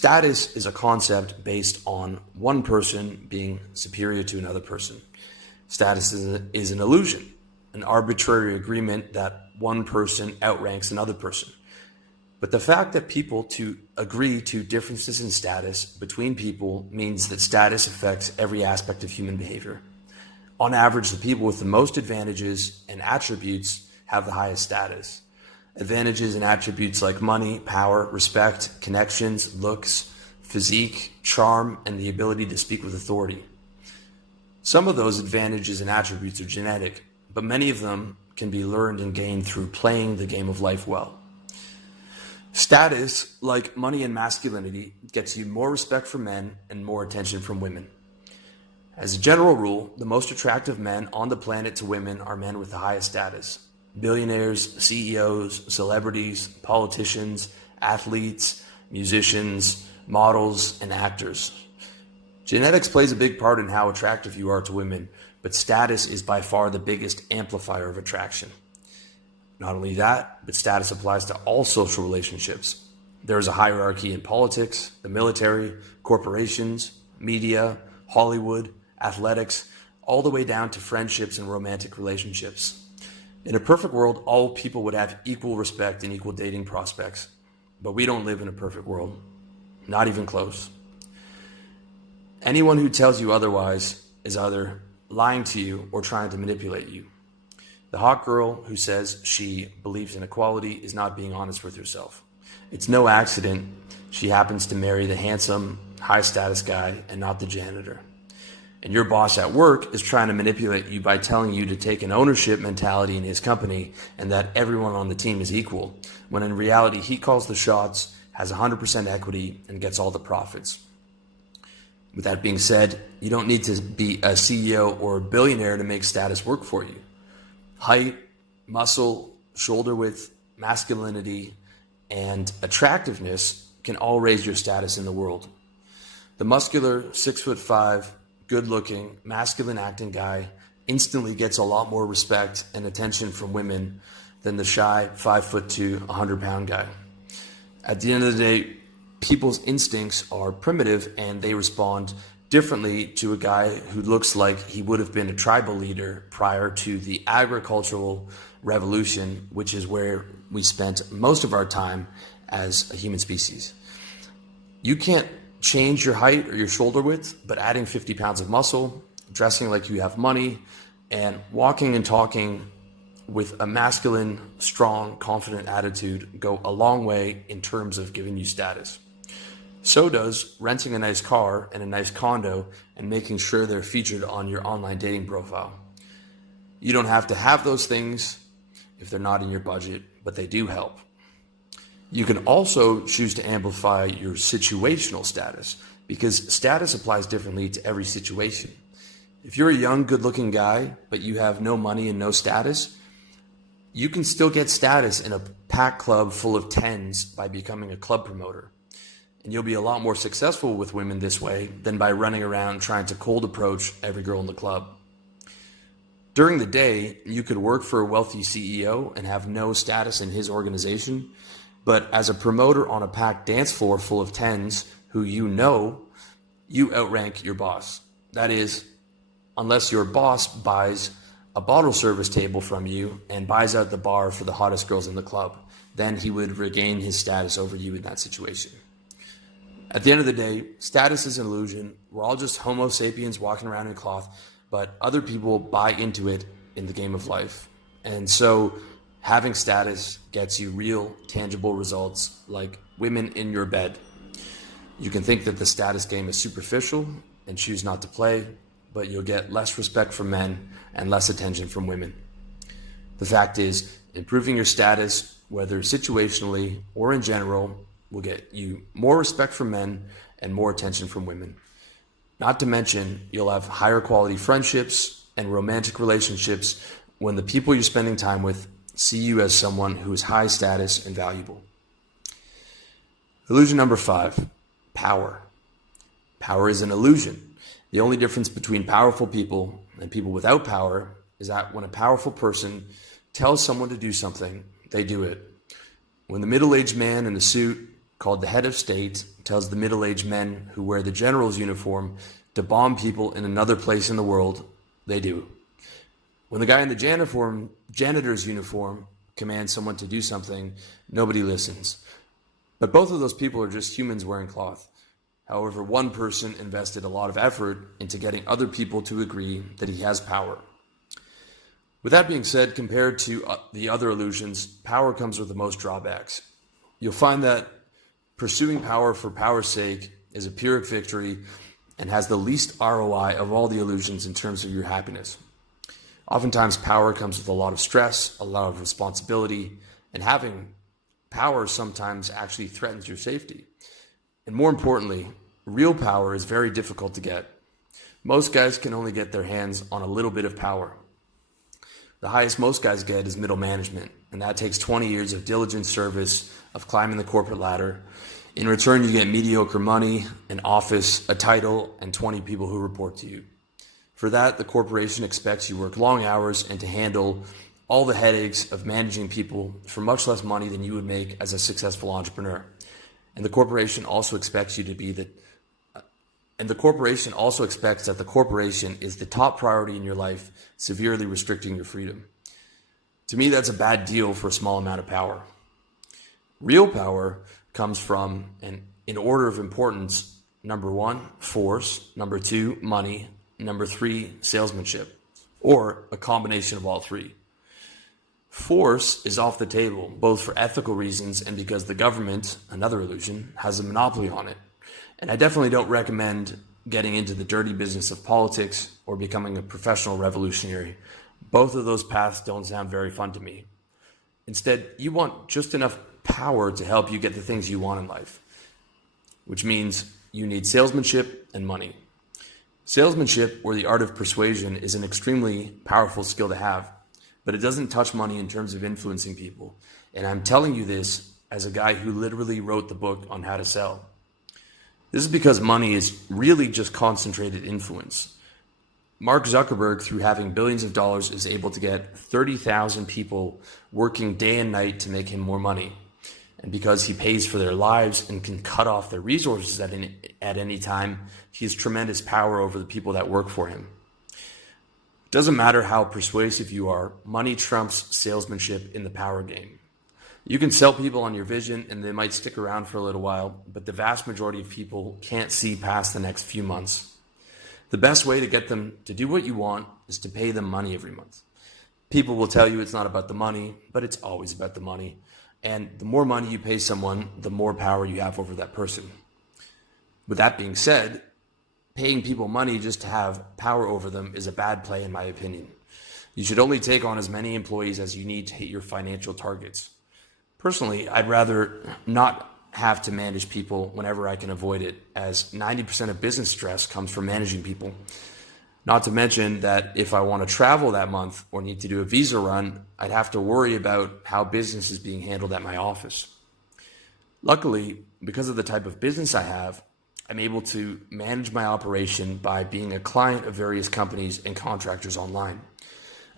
Status is a concept based on one person being superior to another person. Status is an illusion, an arbitrary agreement that one person outranks another person. But the fact that people to agree to differences in status between people means that status affects every aspect of human behavior. On average, the people with the most advantages and attributes have the highest status. Advantages and attributes like money, power, respect, connections, looks, physique, charm, and the ability to speak with authority. Some of those advantages and attributes are genetic, but many of them can be learned and gained through playing the game of life well. Status, like money and masculinity, gets you more respect from men and more attention from women. As a general rule, the most attractive men on the planet to women are men with the highest status. Billionaires, CEOs, celebrities, politicians, athletes, musicians, models, and actors. Genetics plays a big part in how attractive you are to women, but status is by far the biggest amplifier of attraction. Not only that, but status applies to all social relationships. There is a hierarchy in politics, the military, corporations, media, Hollywood, athletics, all the way down to friendships and romantic relationships. In a perfect world, all people would have equal respect and equal dating prospects. But we don't live in a perfect world. Not even close. Anyone who tells you otherwise is either lying to you or trying to manipulate you. The hot girl who says she believes in equality is not being honest with herself. It's no accident she happens to marry the handsome, high-status guy and not the janitor. And your boss at work is trying to manipulate you by telling you to take an ownership mentality in his company and that everyone on the team is equal, when in reality he calls the shots, has 100% equity, and gets all the profits. With that being said, you don't need to be a CEO or a billionaire to make status work for you. Height, muscle, shoulder width, masculinity, and attractiveness can all raise your status in the world. The muscular 6'5", good-looking, masculine acting guy instantly gets a lot more respect and attention from women than the shy 5'2", 100-pound guy. At the end of the day, people's instincts are primitive and they respond differently to a guy who looks like he would have been a tribal leader prior to the agricultural revolution, which is where we spent most of our time as a human species. You can't change your height or your shoulder width, but adding 50 pounds of muscle, dressing like you have money, and walking and talking with a masculine, strong, confident attitude go a long way in terms of giving you status. So does renting a nice car and a nice condo and making sure they're featured on your online dating profile. You don't have to have those things if they're not in your budget, but they do help. You can also choose to amplify your situational status because status applies differently to every situation. If you're a young, good-looking guy, but you have no money and no status, you can still get status in a packed club full of 10s by becoming a club promoter. And you'll be a lot more successful with women this way than by running around trying to cold approach every girl in the club. During the day, you could work for a wealthy CEO and have no status in his organization, but as a promoter on a packed dance floor full of 10s who you outrank your boss. That is, unless your boss buys a bottle service table from you and buys out the bar for the hottest girls in the club, then he would regain his status over you in that situation. At the end of the day, status is an illusion. We're all just Homo sapiens walking around in cloth, but other people buy into it in the game of life. And so having status gets you real, tangible results like women in your bed. You can think that the status game is superficial and choose not to play, but you'll get less respect from men and less attention from women. The fact is, improving your status, whether situationally or in general, will get you more respect from men and more attention from women. Not to mention, you'll have higher quality friendships and romantic relationships when the people you're spending time with see you as someone who is high status and valuable. Illusion number 5, power. Power is an illusion. The only difference between powerful people and people without power is that when a powerful person tells someone to do something, they do it. When the middle-aged man in the suit called the head of state tells the middle-aged men who wear the general's uniform to bomb people in another place in the world, they do. When the guy in the janitor's uniform commands someone to do something, nobody listens. But both of those people are just humans wearing cloth. However, one person invested a lot of effort into getting other people to agree that he has power. With that being said, compared to the other illusions, power comes with the most drawbacks. You'll find that pursuing power for power's sake is a Pyrrhic victory and has the least ROI of all the illusions in terms of your happiness. Oftentimes, power comes with a lot of stress, a lot of responsibility, and having power sometimes actually threatens your safety. And more importantly, real power is very difficult to get. Most guys can only get their hands on a little bit of power. The highest most guys get is middle management, and that takes 20 years of diligent service, of climbing the corporate ladder. In return, you get mediocre money, an office, a title, and 20 people who report to you. For that, the corporation expects you work long hours and to handle all the headaches of managing people for much less money than you would make as a successful entrepreneur. And the corporation also expects that the corporation is the top priority in your life, severely restricting your freedom. To me, that's a bad deal for a small amount of power. Real power comes from, and in order of importance, number 1, force, number 2, money, number 3, salesmanship, or a combination of all three. Force is off the table, both for ethical reasons and because the government, another illusion, has a monopoly on it. And I definitely don't recommend getting into the dirty business of politics or becoming a professional revolutionary. Both of those paths don't sound very fun to me. Instead, you want just enough power to help you get the things you want in life, which means you need salesmanship and money. Salesmanship, or the art of persuasion, is an extremely powerful skill to have, but it doesn't touch money in terms of influencing people. And I'm telling you this as a guy who literally wrote the book on how to sell. This is because money is really just concentrated influence. Mark Zuckerberg, through having billions of dollars, is able to get 30,000 people working day and night to make him more money. And because he pays for their lives and can cut off their resources at any time, he has tremendous power over the people that work for him. It doesn't matter how persuasive you are, money trumps salesmanship in the power game. You can sell people on your vision and they might stick around for a little while, but the vast majority of people can't see past the next few months. The best way to get them to do what you want is to pay them money every month. People will tell you it's not about the money, but it's always about the money. And the more money you pay someone, the more power you have over that person. With that being said, paying people money just to have power over them is a bad play in my opinion. You should only take on as many employees as you need to hit your financial targets. Personally, I'd rather not have to manage people whenever I can avoid it, as 90% of business stress comes from managing people. Not to mention that if I want to travel that month or need to do a visa run, I'd have to worry about how business is being handled at my office. Luckily, because of the type of business I have, I'm able to manage my operation by being a client of various companies and contractors online.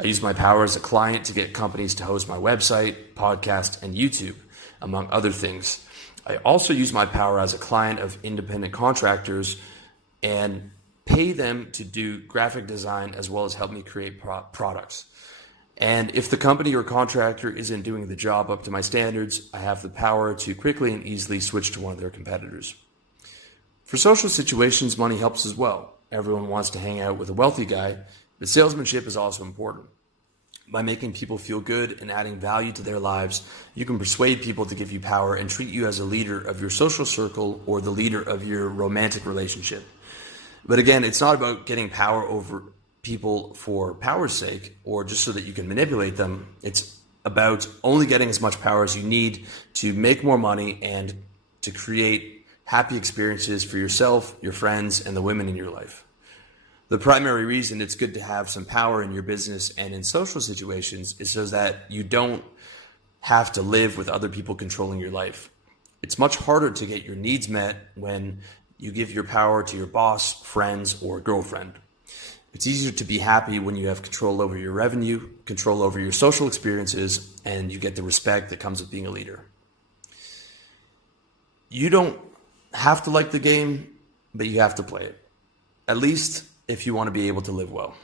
I use my power as a client to get companies to host my website, podcast, and YouTube, among other things. I also use my power as a client of independent contractors and pay them to do graphic design as well as help me create products. And if the company or contractor isn't doing the job up to my standards, I have the power to quickly and easily switch to one of their competitors. For social situations, money helps as well. Everyone wants to hang out with a wealthy guy, but salesmanship is also important. By making people feel good and adding value to their lives, you can persuade people to give you power and treat you as a leader of your social circle or the leader of your romantic relationship. But again, it's not about getting power over people for power's sake or just so that you can manipulate them. It's about only getting as much power as you need to make more money and to create happy experiences for yourself, your friends, and the women in your life. The primary reason it's good to have some power in your business and in social situations is so that you don't have to live with other people controlling your life. It's much harder to get your needs met when you give your power to your boss, friends, or girlfriend. It's easier to be happy when you have control over your revenue, control over your social experiences, and you get the respect that comes with being a leader. You don't have to like the game, but you have to play it. At least if you want to be able to live well.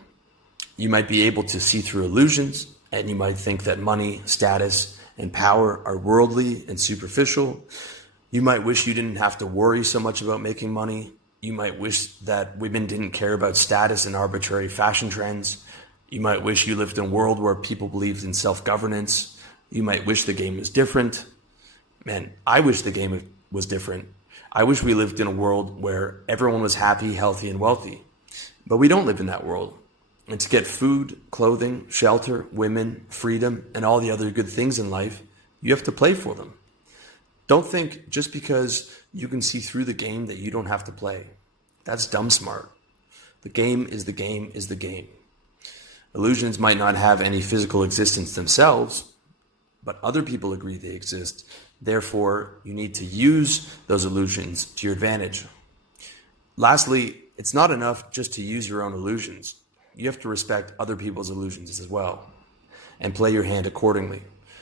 You might be able to see through illusions, and you might think that money, status, and power are worldly and superficial. You might wish you didn't have to worry so much about making money. You might wish that women didn't care about status and arbitrary fashion trends. You might wish you lived in a world where people believed in self-governance. You might wish the game was different. Man, I wish the game was different. I wish we lived in a world where everyone was happy, healthy, and wealthy. But we don't live in that world. And to get food, clothing, shelter, women, freedom, and all the other good things in life, you have to play for them. Don't think just because you can see through the game that you don't have to play. That's dumb smart. The game is the game is the game. Illusions might not have any physical existence themselves, but other people agree they exist. Therefore, you need to use those illusions to your advantage. Lastly, it's not enough just to use your own illusions. You have to respect other people's illusions as well and play your hand accordingly.